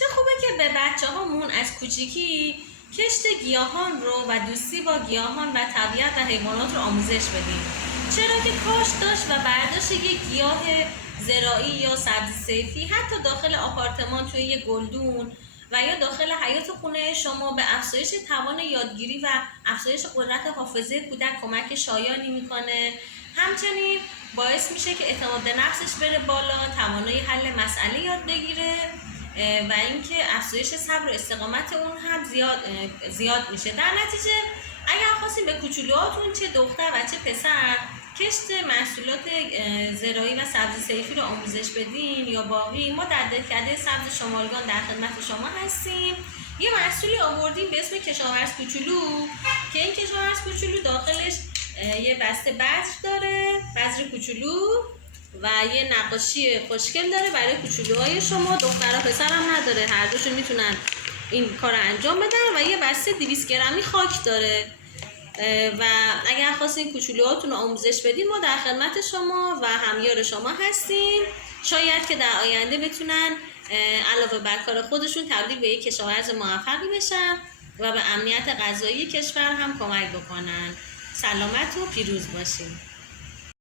چه خوبه که به بچه‌هامون از کوچیکی کشت گیاهان رو و دوستی با گیاهان و طبیعت و حیوانات رو آموزش بدیم. چرا که کاشت و برداشت یک گیاه زراعی یا سبزی حتی داخل آپارتمان توی یک گلدون و یا داخل حیاط خونه شما به افزایش توان یادگیری و افزایش قدرت حافظه کودک کمک شایانی میکنه. همچنین باعث میشه که اعتماد به نفسش بره بالا، توانایی حل مسئله یاد بگیره و اینکه افزایش صبر و استقامت اون هم زیاد میشه. در نتیجه اگر خواستیم به کوچولوهاتون چه دختر و چه پسر کشت محصولات زراعی و سبزی صیفی رو آموزش بدین یا باقی، ما در دهکده سبز شمالگان در خدمت شما هستیم. یه محصولی آوردیم به اسم کشاورز کوچولو که این کشاورز کوچولو داخلش یه بسته بذر داره، بذر کوچولو، و یه نقاشی خوشگل داره برای کوچولوهای شما. دختر و پسر هم نداره، هر دوشون میتونن این کار رو انجام بدن. و یه بسته 200 گرمی خاک داره و اگر خواستین کوچولوهاتون رو آموزش بدین ما در خدمت شما و همیار شما هستیم. شاید که در آینده بتونن علاوه بر کار خودشون تبدیل به یک کشاورز موفقی بشن و به امنیت غذایی کشور هم کمک بکنن. سلامت و پیروز باشین.